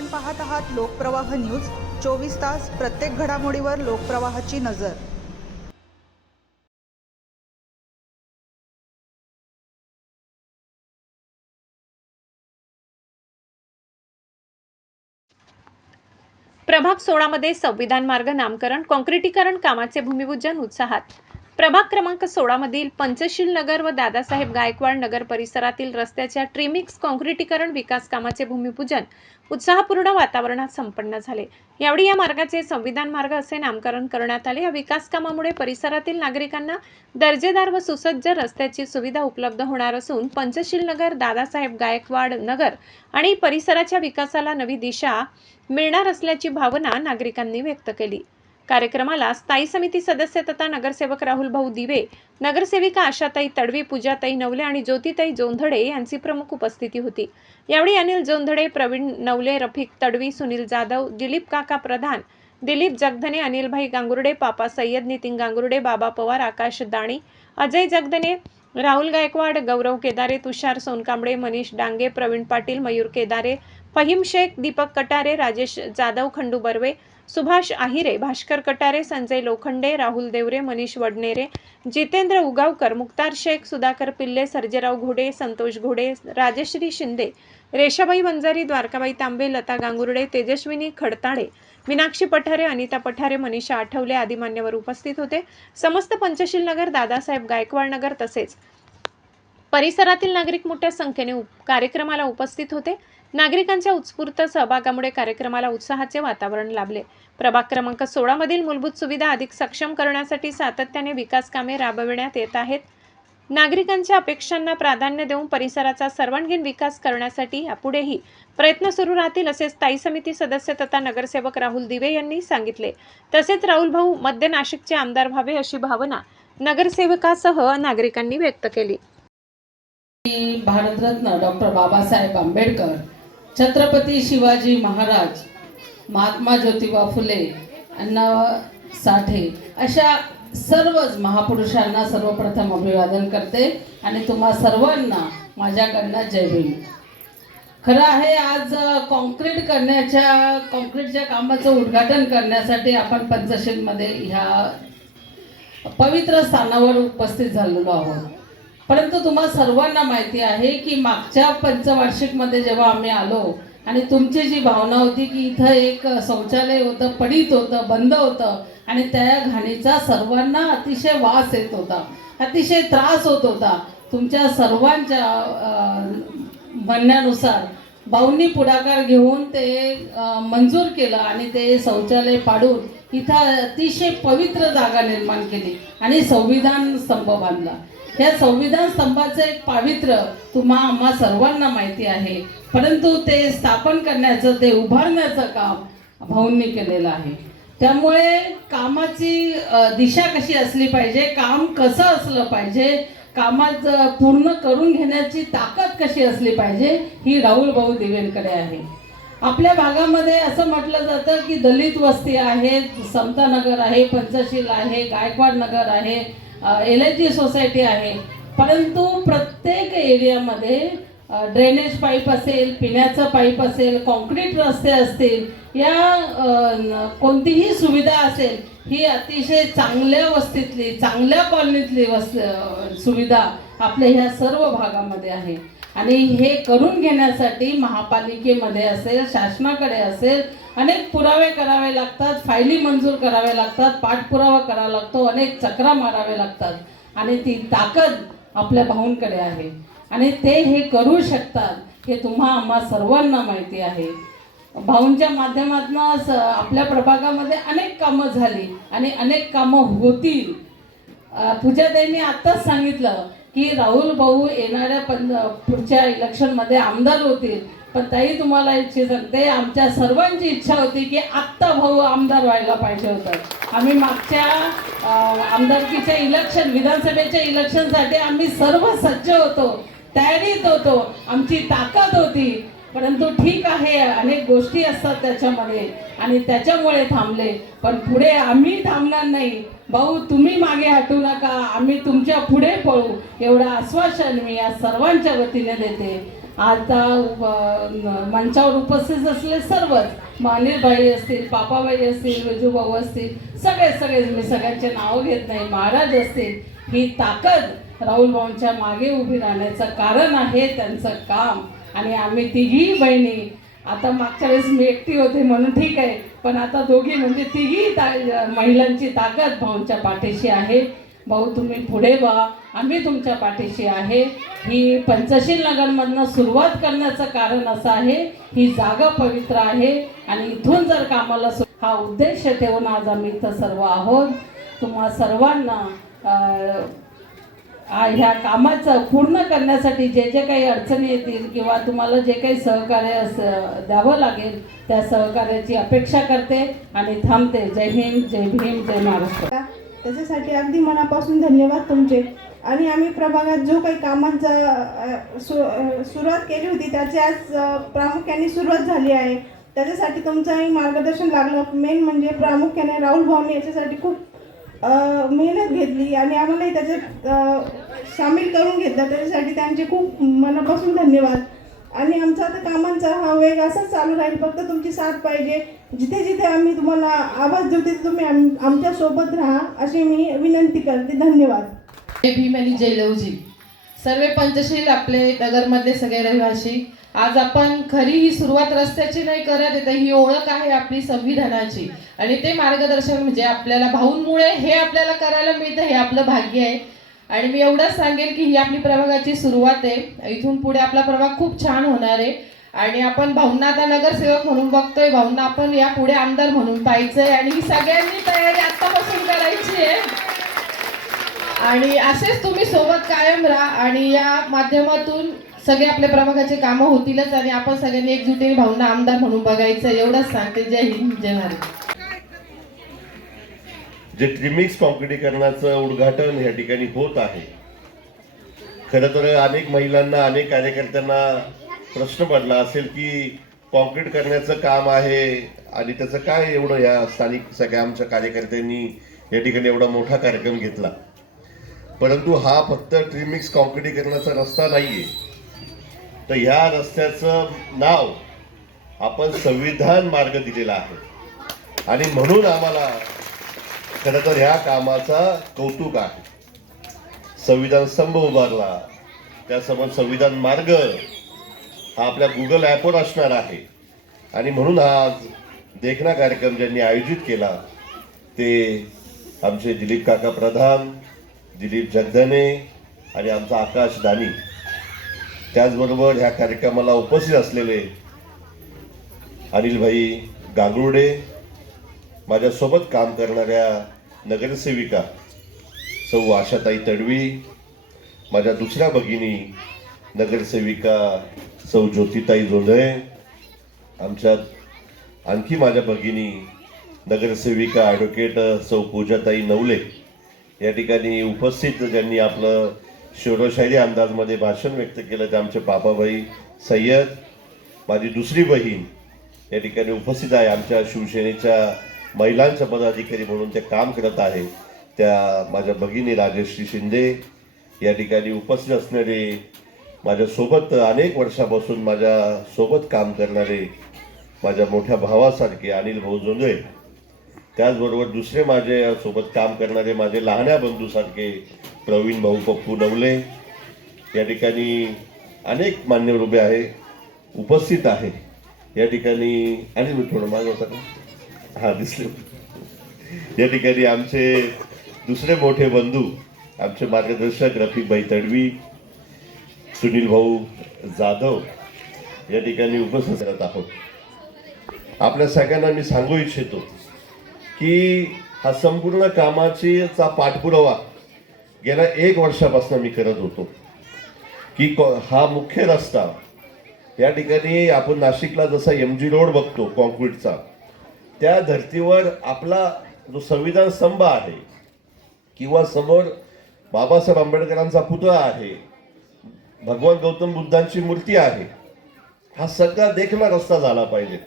आपण पाहत आहात लोकप्रवाह न्यूज। 24 तास प्रत्येक घडामोडीवर लोकप्रवाहाची नजर। प्रभाग 16 मध्ये संविधान मार्ग नामकरण काँक्रिटीकरण कामाचे भूमिपूजन उत्साहात। प्रभाग क्रमांक 16 मधील पंचशील नगर व दादासाहेब गायकवाड नगर परिसरातील रस्त्याच्या ट्रिमिक्स काँक्रिटीकरण विकास कामाचे भूमिपूजन उत्साहपूर्ण वातावरणात संपन्न झाले। यावेळी या मार्गाचे संविधान मार्ग असे नामकरण करण्यात आले। या विकास कामामुळे परिसरातील नागरिकांना दर्जेदार व सुसज्ज रस्त्याची सुविधा उपलब्ध होणार असून पंचशील नगर, दादासाहेब गायकवाड नगर आणि परिसराच्या विकासाला नवी दिशा मिळणार असल्याची भावना नागरिकांनी व्यक्त केली। कार्यक्रमाला स्थायी समिती सदस्य तथा नगरसेवक राहुल भाऊ दिवे, नगरसेविका आशाताई तडवी, पूजाताई नवले आणि ज्योतिताई जोंधळे यांची प्रमुख उपस्थिती होती। यावेळी अनिल जोंधळे, प्रवीण नवले, रफिक तडवी, सुनील जाधव, दिलीप काका प्रधान, दिलीप जगधने, अनिलभाई गांगुर्डे, पापा सय्यद, नितीन गांगुर्डे, बाबा पवार, आकाश दाणी, अजय जगधने, राहुल गायकवाड, गौरव केदारे, तुषार सोनकांबळे, मनीष डांगे, प्रवीण पाटील, मयूर केदारे, फहीम शेख, दीपक कटारे, राजेश जाधव, खंडू बर्वे, सुभाष आहिरे, भास्कर कटारे, संजय लोखंडे, राहुल देवरे, मनीष वडनेरे, जितेंद्र उगावकर, मुक्तार शेख, सुधाकर पिल्ले, सर्जेराव घोडे, संतोष घोडे, राजश्री शिंदे, रेषाबाई वंजारी, द्वारकाबाई तांबे, लता गांगुर्डे, तेजस्विनी खडताळे, मीनाक्षी पठारे, अनिता पठारे, मनीषा आठवले आदी मान्यवर उपस्थित होते। समस्त पंचशील नगर, दादासाहेब गायकवाड नगर तसेच परिसरातील नागरिक मोठ्या संख्येने कार्यक्रमाला उपस्थित होते। नागरिकांच्या उत्स्फूर्त सहभागामुळे कार्यक्रमाला उत्साहाचे वातावरण लाभले। प्रभाग क्रमांक 16 मधील मूलभूत सुविधा अधिक सक्षम करण्यासाठी सातत्याने विकास कामे राबविण्यात येत आहेत। नागरिकांच्या अपेक्षांना प्राधान्य देऊन परिसराचा सर्वांगीण विकास करण्यासाठी यापुढेही प्रयत्न सुरू राहतील असे स्थायी समिती सदस्य तथा नगरसेवक राहुल दिवे यांनी सांगितले। तसेच राहुल भाऊ मध्य नाशिकचे आमदार व्हावे अशी भावना नगरसेवकासह नागरिकांनी व्यक्त केली। भारतरत्न डॉक्टर बाबासाहेब आंबेडकर, छत्रपती शिवाजी महाराज, महात्मा ज्योतिबा फुले, अण्णा साठे अशा सर्वच महापुरुषांना सर्वप्रथम अभिवादन करते आणि तुम्हा सर्वांना माझ्याकडनं जय भीम। खरं आहे, आज कॉन्क्रीटच्या कामाचं उद्घाटन करण्यासाठी आपण पंचशीलमध्ये ह्या पवित्र स्थानावर उपस्थित झालेलो आहोत। परंतु तुम्हा सर्वांना माहिती आहे की मागच्या पंचवार्षिकमध्ये जेव्हा आम्ही आलो आणि तुमची जी भावना होती की इथं एक शौचालय होतं, पडीत होतं, बंद होतं आणि त्या घाणीचा सर्वांना अतिशय वास येत होता, अतिशय त्रास होत होता। तुमच्या सर्वांच्या म्हणण्यानुसार भाऊंनी पुढाकार घेऊन ते मंजूर केलं आणि ते शौचालय पाडून इथं अतिशय पवित्र जागा निर्माण केली आणि संविधान स्तंभ बांधला। या संविधान स्तंभाचं एक पावित्र्य आम्हा सर्वांना माहिती आहे, परंतु ते स्थापन करण्याचं, ते उभारण्याचं काम भाऊंनी केलेलं आहे। त्यामुळे कामाची दिशा कशी असली पाहिजे, काम कसं असलं पाहिजे, कामात पूर्ण करून घेण्याची ताकद कशी असली पाहिजे, ही राहुल भाऊ दिवेंकडे आहे। आपल्या भागामध्ये असं म्हटलं जातं की दलित वस्ती आहे, समतानगर आहे, पंचशील आहे, गायकवाड नगर आहे, LIG सोसायटी आहे, परंतु प्रत्येक एरियामध्ये ड्रेनेज पाईप असेल, पिण्याचं पाईप असेल, कॉन्क्रीट रस्ते असतील, या कोणतीही सुविधा असेल, ही अतिशय चांगल्या वस्तीतली, चांगल्या कॉलनीतली सुविधा आपल्या ह्या सर्व भागामध्ये आहे। आणि हे करून घेण्यासाठी महापालिकेमध्ये असेल, शासनाकडे असेल, अनेक पुरावे करावे लागतात, फायली मंजूर करावे लागतात, पाठपुरावा करावा लागतो, अनेक चक्रा मारावे लागतात आणि ती ताकद आपल्या भाऊंकडे आहे आणि ते हे करू शकतात हे आम्हा सर्वांना माहिती आहे। भाऊंच्या माध्यमातून आपल्या प्रभागामध्ये अनेक कामं झाली आणि अनेक कामं होतील। पूजाताईंनी आत्ताच सांगितलं की राहुल भाऊ येणाऱ्या पुढच्या इलेक्शनमध्ये आमदार होतील, पण ताई तुम्हाला इच्छा सांगते, आमच्या सर्वांची इच्छा होती की आत्ता भाऊ आमदार व्हायला पाहिजे होतं। आम्ही मागच्या आमदारकीच्या इलेक्शन, विधानसभेच्या इलेक्शनसाठी आम्ही सर्व सज्ज होतो, तयारीत होतो, आमची ताकद होती, परंतु ठीक आहे, अनेक गोष्टी असतात त्याच्यामध्ये आणि त्याच्यामुळे थांबले, पण पुढे आम्ही थांबणार नाही। भाऊ तुम्ही मागे हटू नका, आम्ही तुमच्या पुढे पळू, एवढं आश्वासन मी या सर्वांच्या वतीने देते। आता मंचावर उपस्थित असले सर्वच अनिलबाई असतील, पापाबाई असतील, विजूभाऊ असतील, सगळे मी सगळ्यांचे नाव घेत नाही, महाराज असतील, ही ताकद राहुल भाऊंच्या मागे उभी राहण्याचं कारण आहे त्यांचं काम. आणि आम्ही तिघी बहिणी, आता मागच्या वेळेस मी एकटी होते म्हणून ठीक आहे, पण आता दोघी म्हणजे तिघी महिलांची ताकद भाऊंच्या पाठीशी आहे. भाऊ तुम्ही पुढे व्हा, आम्ही तुमच्या पाठीशी आहे. ही पंचशील नगरमधनं सुरुवात करण्याचं कारण असं आहे, ही जागा पवित्र आहे आणि इथून जर कामाला हा उद्देश ठेवून आज आम्ही इथं सर्व आहोत. तुम्हा सर्वांना ह्या कामाचं पूर्ण करण्यासाठी जे जे काही अडचणी येतील किंवा तुम्हाला जे काही सहकार्य द्यावं लागेल त्या सहकार्याची अपेक्षा करते आणि थांबते. जय हिंद, जय भीम, जय महाराष्ट्र. त्याच्यासाठी अगदी मनापासून धन्यवाद तुमचे. आणि आम्ही प्रभागात जो काही कामांचा सुरुवात केली होती त्याची आज प्रामुख्याने सुरुवात झाली आहे. त्याच्यासाठी तुमचंही मार्गदर्शन लागलं. मेन म्हणजे प्रामुख्याने राहुल भाऊंनी याच्यासाठी खूप मेहनत घेतली आणि आम्हालाही त्याच्यात सामील करून घेतलं. त्याच्यासाठी त्यांचे खूप मनापासून धन्यवाद. आणि आमचा आता कामांचा हा वेग असाच चालू राहील. फक्त तुमची साथ पाहिजे. जिथे जिथे आम्ही तुम्हाला आवाज देऊ तिथे तुम्ही आमच्या सोबत राहा अशी मी विनंती करते. धन्यवाद. जय भीम आणि जय लवजी. सर्व पंचशील आपले नगरमधले सगळे रहिवासी, आज आपण खरी ही सुरुवात रस्त्याची नाही करत येते, ही ओळख आहे आपली संविधानाची आणि ते मार्गदर्शन म्हणजे आपल्याला भाऊंमुळे हे आपल्याला करायला मिळतं, हे आपलं भाग्य आहे. आणि मी एवढंच सांगेन की ही आपली प्रभागाची सुरुवात आहे. इथून पुढे आपला प्रभाग खूप छान होणार आहे आणि आपण भाऊंना आता नगरसेवक म्हणून बघतोय, भाऊंना आपण या पुढे आमदार म्हणून पाहायचंय आणि ही सगळ्यांनी तयारी आत्तापासून करायची आहे. आणि असेच तुम्ही सोबत कायम राहा आणि या माध्यमातून सगळे आपल्या प्रभागाचे कामं होतीलच आणि आपण सगळ्यांनी एकजुटीने भाऊंना आमदार म्हणून बघायचं, एवढंच सांगते. जय हिंद, जय महाराष्ट्र. जे ट्रिमिक्स काँक्रिटीकरणाचं उद्घाटन या ठिकाणी होत आहे, खरं तर अनेक महिलांना, अनेक कार्यकर्त्यांना प्रश्न पडला असेल की काँक्रीट करण्याचं काम आहे आणि त्याचं काय एवढं या स्थानिक सगळ्या आमच्या कार्यकर्त्यांनी या ठिकाणी एवढा मोठा कार्यक्रम घेतला. परंतु हा फक्त ट्रिमिक्स काँक्रिटीकरणाचा रस्ता नाहीये, तर ह्या रस्त्याचं नाव आपण संविधान मार्ग दिलेला आहे आणि म्हणून आम्हाला खरं तर ह्या कामाचा कौतुक आहे. संविधान स्तंभ उभारला, त्यासमोर संविधान मार्ग हा आपल्या गुगल ॲपवर असणार आहे आणि म्हणून हा देखणा कार्यक्रम ज्यांनी आयोजित केला ते आमचे दिलीप काका प्रधान, दिलीप जगधने आणि आमचा आकाश दानी, त्याचबरोबर ह्या कार्यक्रमाला उपस्थित असलेले अनिलभाई गांगुर्डे, माझ्यासोबत काम करणाऱ्या नगरसेविका सौ आशाताई तडवी, माझ्या दुसऱ्या भगिनी नगरसेविका सौ ज्योतिताई जोंधळे, आमच्यात आणखी माझ्या भगिनी नगरसेविका ॲडव्होकेट सौ पूजाताई नवले, या ठिकाणी उपस्थित ज्यांनी आपलं शेरोशायरी अंदाजमध्ये भाषण व्यक्त केलं ते आमचे पापाबाई सय्यद, माझी दुसरी बहीण या ठिकाणी उपस्थित आहे. आमच्या शिवसेनेच्या महिलांच्या पदाधिकारी म्हणून ते काम करत आहे त्या माझ्या भगिनी राजश्री शिंदे, या ठिकाणी उपस्थित असणारे माझ्यासोबत अनेक वर्षापासून माझ्यासोबत काम करणारे माझ्या मोठ्या भावासारखे अनिल भाऊ जोंधळे, त्याचबरोबर दुसरे माझ्यासोबत काम करणारे माझे लहान्या बंधूसारखे प्रवीण भाऊ पप्पू नवले, या ठिकाणी अनेक मान्यवर उभे आहे उपस्थित आहे या ठिकाणी. आणि मी थोडं माग होता का, हां दिसले. या ठिकाणी आमचे दुसरे मोठे बंधू, आमचे मार्गदर्शक रफिकभाई तडवी, सुनील भाऊ जाधव या ठिकाणी उपस्थित करत आहोत. आपल्या सगळ्यांना मी सांगू इच्छितो की हा संपूर्ण कामाचा पाठपुरावा गेल्या 1 वर्षापासून मी करत होतो की हा मुख्य रस्ता या ठिकाणी आपण नाशिकला जसा MG रोड बघतो कॉन्क्रीटचा, त्या धर्तीवर आपला जो संविधान स्तंभ आहे किंवा समोर बाबासाहेब आंबेडकरांचा पुतळा आहे, भगवान गौतम बुद्धांची मूर्ती आहे, हा सगळा देखणा रस्ता झाला पाहिजे.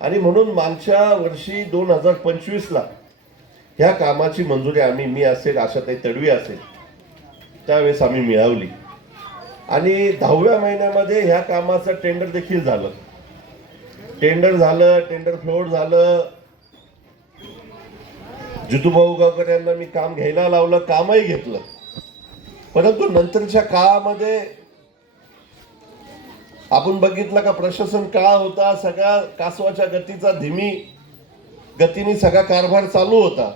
आणि म्हणून मागच्या वर्षी 2025ला ह्या कामाची मंजुरी मी असेल, आशाताई तडवी असेल, त्यावेळेस आम्ही मिळवली आणि 10व्या महिन्यामध्ये ह्या कामाचं टेंडर देखील झालं. टेंडर फ्लोट झालं. जितूभाऊ गावकर यांना मी काम घ्यायला लावलं, कामही घेतलं. परंतु नंतरच्या काळामध्ये आपण बघितलं का प्रशासन काळ होता, सगळ्या कासवाच्या गतीचा धीमी गतीने सगळा कारभार चालू होता.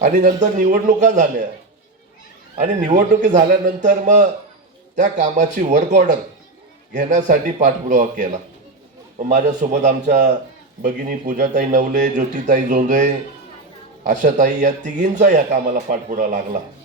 आणि नंतर निवडणुका झाल्या आणि निवडणुकी झाल्यानंतर मग त्या कामाची वर्क ऑर्डर घेण्यासाठी पाठपुरावा केला. माझ्यासोबत आमच्या भगिनी पूजाताई नवले, ज्योतिताई जोंधळे, आशाताई या तिघींचा या कामाला पाठपुरावा लागला.